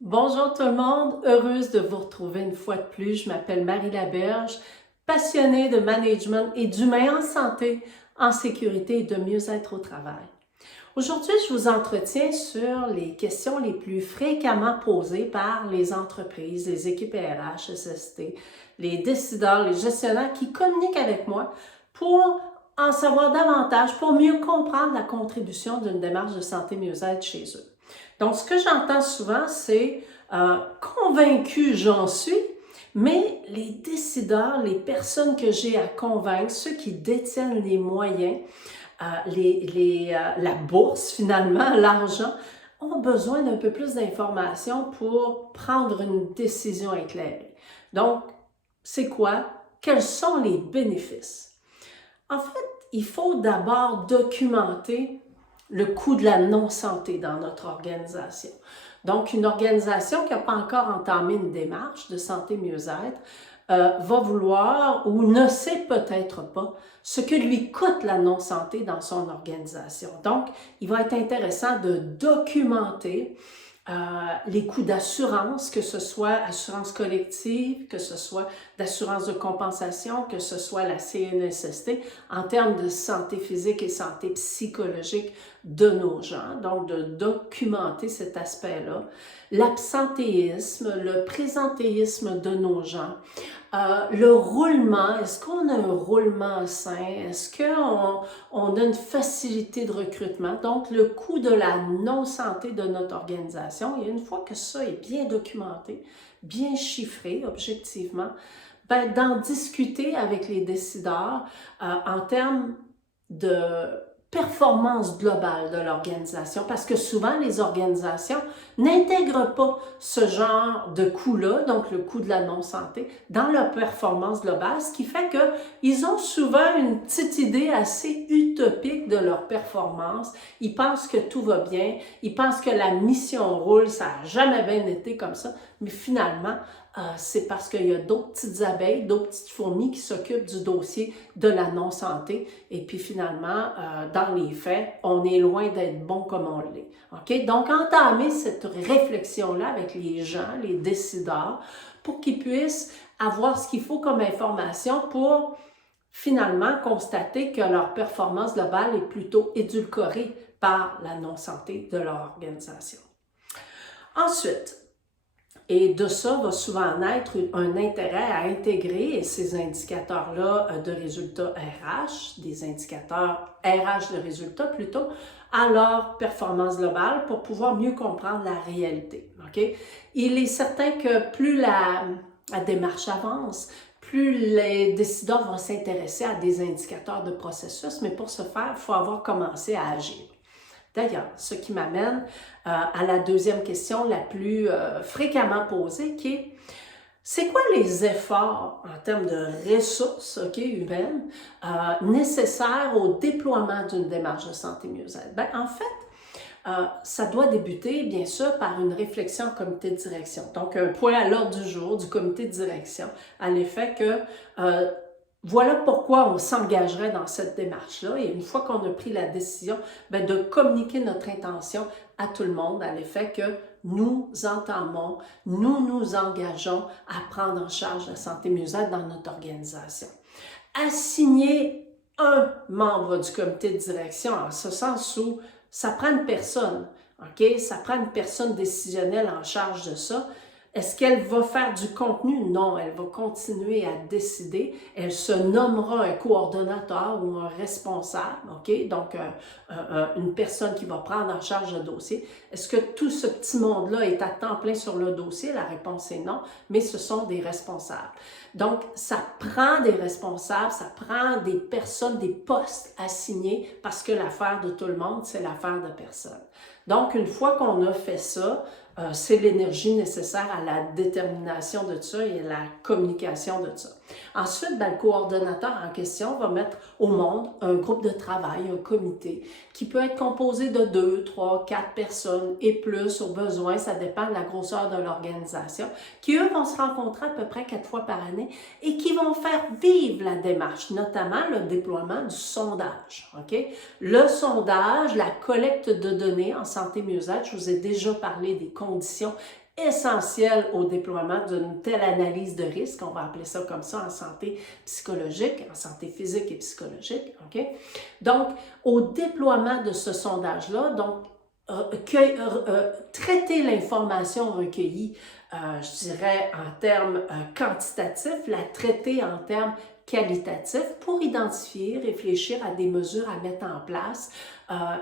Bonjour tout le monde, heureuse de vous retrouver une fois de plus. Je m'appelle Marie Laberge, passionnée de management et d'humain en santé, en sécurité et de mieux-être au travail. Aujourd'hui, je vous entretiens sur les questions les plus fréquemment posées par les entreprises, les équipes RH, SST, les décideurs, les gestionnaires qui communiquent avec moi pour en savoir davantage, pour mieux comprendre la contribution d'une démarche de santé mieux-être chez eux. Donc, ce que j'entends souvent, c'est convaincu, j'en suis, mais les décideurs, les personnes que j'ai à convaincre, ceux qui détiennent les moyens, la bourse finalement, l'argent, ont besoin d'un peu plus d'informations pour prendre une décision éclairée. Donc, c'est quoi? Quels sont les bénéfices? En fait, il faut d'abord documenter le coût de la non-santé dans notre organisation. Donc, une organisation qui n'a pas encore entamé une démarche de santé mieux-être va vouloir ou ne sait peut-être pas ce que lui coûte la non-santé dans son organisation. Donc, il va être intéressant de documenter les coûts d'assurance, que ce soit assurance collective, que ce soit d'assurance de compensation, que ce soit la CNSST, en termes de santé physique et santé psychologique de nos gens. Donc, de documenter cet aspect-là. L'absentéisme, le présentéisme de nos gens, le roulement, est-ce qu'on a un roulement sain? Est-ce qu'on a une facilité de recrutement? Donc, le coût de la non-santé de notre organisation, et une fois que ça est bien documenté, bien chiffré objectivement, ben, d'en discuter avec les décideurs en termes de performance globale de l'organisation, parce que souvent les organisations n'intègrent pas ce genre de coût-là, donc le coût de la non-santé, dans leur performance globale, ce qui fait qu'ils ont souvent une petite idée assez utopique de leur performance. Ils pensent que tout va bien, ils pensent que la mission roule, ça n'a jamais bien été comme ça, mais finalement, c'est parce qu'il y a d'autres petites abeilles, d'autres petites fourmis qui s'occupent du dossier de la non-santé. Et puis finalement, dans les faits, on est loin d'être bon comme on l'est. OK? Donc, entamer cette réflexion-là avec les gens, les décideurs, pour qu'ils puissent avoir ce qu'il faut comme information pour finalement constater que leur performance globale est plutôt édulcorée par la non-santé de leur organisation. Ensuite, et de ça va souvent naître un intérêt à intégrer ces indicateurs-là de résultats RH, des indicateurs RH de résultats plutôt, à leur performance globale pour pouvoir mieux comprendre la réalité. Okay? Il est certain que plus la démarche avance, plus les décideurs vont s'intéresser à des indicateurs de processus, mais pour ce faire, il faut avoir commencé à agir. D'ailleurs, ce qui m'amène à la deuxième question la plus fréquemment posée, qui est c'est quoi les efforts en termes de ressources humaines nécessaires au déploiement d'une démarche de santé mieux-être? Ben, en fait, ça doit débuter, bien sûr, par une réflexion en comité de direction. Donc, un point à l'ordre du jour du comité de direction à l'effet que voilà pourquoi on s'engagerait dans cette démarche-là. Et une fois qu'on a pris la décision, bien, de communiquer notre intention à tout le monde, à l'effet que nous entamons, nous nous engageons à prendre en charge la santé mieux-être dans notre organisation. Assigner un membre du comité de direction, en ce sens où ça prend une personne, OK? Ça prend une personne décisionnelle en charge de ça. Est-ce qu'elle va faire du contenu? Non, elle va continuer à décider. Elle se nommera un coordonnateur ou un responsable, OK? Donc, une personne qui va prendre en charge le dossier. Est-ce que tout ce petit monde-là est à temps plein sur le dossier? La réponse est non, mais ce sont des responsables. Donc, ça prend des responsables, ça prend des personnes, des postes assignés parce que l'affaire de tout le monde, c'est l'affaire de personne. Donc, une fois qu'on a fait ça, c'est l'énergie nécessaire à la détermination de ça et à la communication de ça. Ensuite, ben, le coordonnateur en question va mettre au monde un groupe de travail, un comité, qui peut être composé de 2, 3, 4 personnes et plus au besoin, ça dépend de la grosseur de l'organisation, qui eux vont se rencontrer à peu près 4 fois par année et qui vont faire vivre la démarche, notamment le déploiement du sondage. Okay? Le sondage, la collecte de données en santé mieux-être, je vous ai déjà parlé des conditions essentiel au déploiement d'une telle analyse de risque, on va appeler ça comme ça en santé psychologique, en santé physique et psychologique, OK? Donc, au déploiement de ce sondage-là, donc, traiter l'information recueillie, je dirais en termes quantitatifs, la traiter en termes qualitatifs pour identifier, réfléchir à des mesures à mettre en place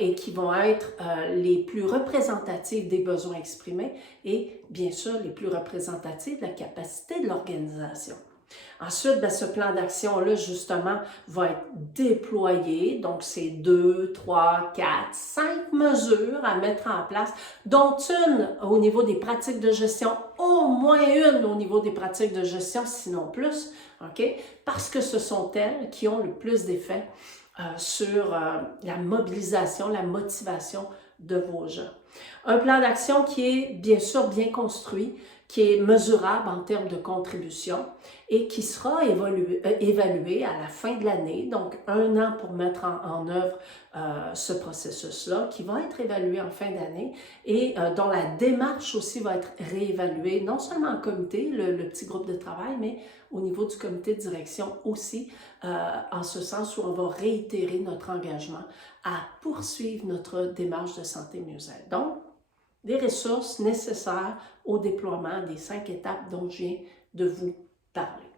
et qui vont être les plus représentatives des besoins exprimés et bien sûr les plus représentatives de la capacité de l'organisation. Ensuite, bien, ce plan d'action-là, justement, va être déployé. Donc, c'est 2, 3, 4, 5 mesures à mettre en place, dont une au niveau des pratiques de gestion, au moins une au niveau des pratiques de gestion, sinon plus, OK? Parce que ce sont elles qui ont le plus d'effet sur la mobilisation, la motivation de vos gens. Un plan d'action qui est bien sûr bien construit, qui est mesurable en termes de contribution et qui sera évalué à la fin de l'année, donc 1 an pour mettre en œuvre ce processus-là, qui va être évalué en fin d'année et dont la démarche aussi va être réévaluée, non seulement en comité, le petit groupe de travail, mais au niveau du comité de direction aussi, en ce sens où on va réitérer notre engagement à poursuivre notre démarche de santé mieux-être. Donc, des ressources nécessaires au déploiement des 5 étapes dont je viens de vous parler.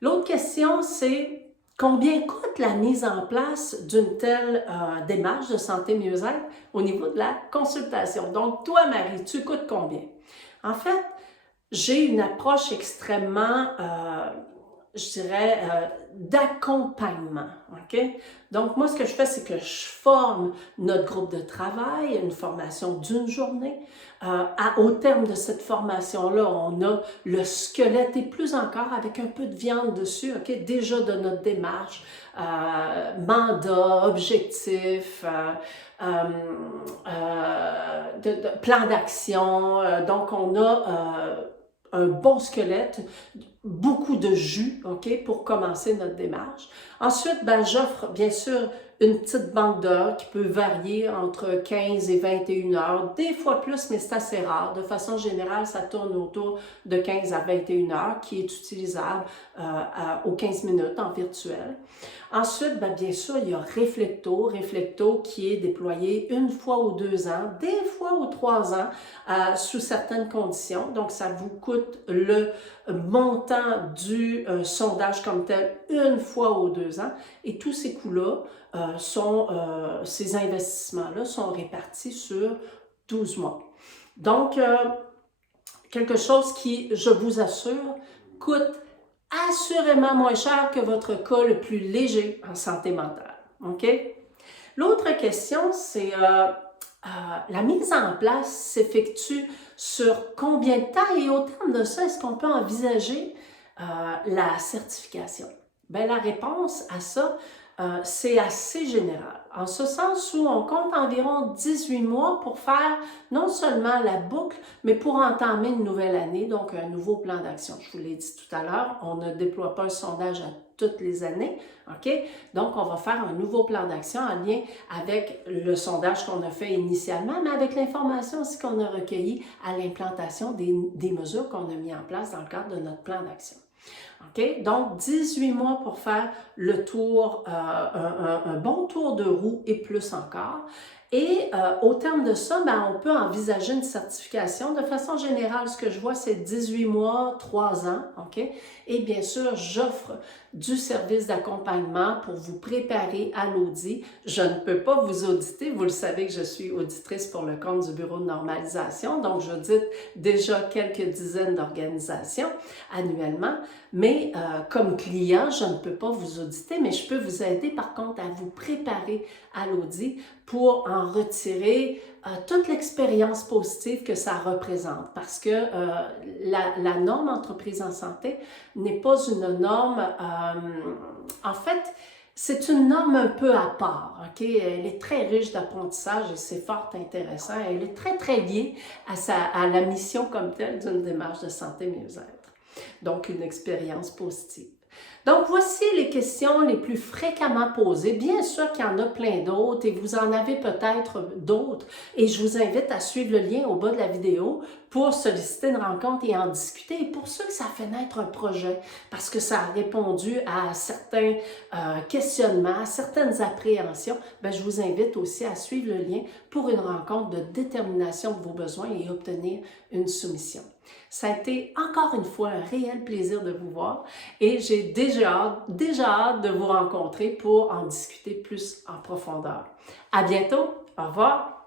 L'autre question, c'est combien coûte la mise en place d'une telle démarche de santé mieux-être au niveau de la consultation? Donc, toi, Marie, tu coûtes combien? En fait, j'ai une approche extrêmement, je dirais, d'accompagnement, OK? Donc, moi, ce que je fais, c'est que je forme notre groupe de travail, une formation d'une journée. Au terme de cette formation-là, on a le squelette et plus encore avec un peu de viande dessus, OK? Déjà de notre démarche, mandat, objectif, plan d'action. Donc, on a un bon squelette, beaucoup de jus, OK, pour commencer notre démarche. Ensuite, ben, j'offre bien sûr une petite banque d'heures qui peut varier entre 15 et 21 heures, des fois plus, mais c'est assez rare. De façon générale, ça tourne autour de 15 à 21 heures, qui est utilisable aux 15 minutes en virtuel. Ensuite, ben, bien sûr, il y a Reflecto qui est déployé 1 fois ou 2 ans, des fois ou 3 ans, sous certaines conditions. Donc, ça vous coûte le montant du sondage comme tel 1 fois ou 2 ans. Et tous ces coûts-là, ces investissements-là sont répartis sur 12 mois. Donc, quelque chose qui, je vous assure, coûte assurément moins cher que votre cas le plus léger en santé mentale. OK? L'autre question, c'est la mise en place s'effectue sur combien de temps et au terme de ça, est-ce qu'on peut envisager la certification? Bien, la réponse à ça, c'est assez général, en ce sens où on compte environ 18 mois pour faire non seulement la boucle, mais pour entamer une nouvelle année, donc un nouveau plan d'action. Je vous l'ai dit tout à l'heure, on ne déploie pas un sondage à toutes les années, OK? Donc, on va faire un nouveau plan d'action en lien avec le sondage qu'on a fait initialement, mais avec l'information aussi qu'on a recueillie à l'implantation des mesures qu'on a mises en place dans le cadre de notre plan d'action. OK? Donc, 18 mois pour faire le tour, un bon tour de roue et plus encore. Et au terme de ça, ben, on peut envisager une certification. De façon générale, ce que je vois, c'est 18 mois, 3 ans. OK? Et bien sûr, j'offre du service d'accompagnement pour vous préparer à l'audit. Je ne peux pas vous auditer. Vous le savez que je suis auditrice pour le compte du Bureau de normalisation. Donc, j'audite déjà quelques dizaines d'organisations annuellement. Mais comme client, je ne peux pas vous auditer, mais je peux vous aider par contre à vous préparer à l'audit pour en retirer toute l'expérience positive que ça représente. Parce que la norme entreprise en santé n'est pas une norme, en fait, c'est une norme un peu à part, OK? Elle est très riche d'apprentissage et c'est fort intéressant. Elle est très, très liée à la mission comme telle d'une démarche de santé mieux-être. Donc, une expérience positive. Donc, voici les questions les plus fréquemment posées. Bien sûr qu'il y en a plein d'autres et vous en avez peut-être d'autres. Et je vous invite à suivre le lien au bas de la vidéo pour solliciter une rencontre et en discuter. Et pour ceux que ça fait naître un projet, parce que ça a répondu à certains questionnements, à certaines appréhensions, ben, je vous invite aussi à suivre le lien pour une rencontre de détermination de vos besoins et obtenir une soumission. Ça a été encore une fois un réel plaisir de vous voir et j'ai déjà hâte de vous rencontrer pour en discuter plus en profondeur. À bientôt, au revoir!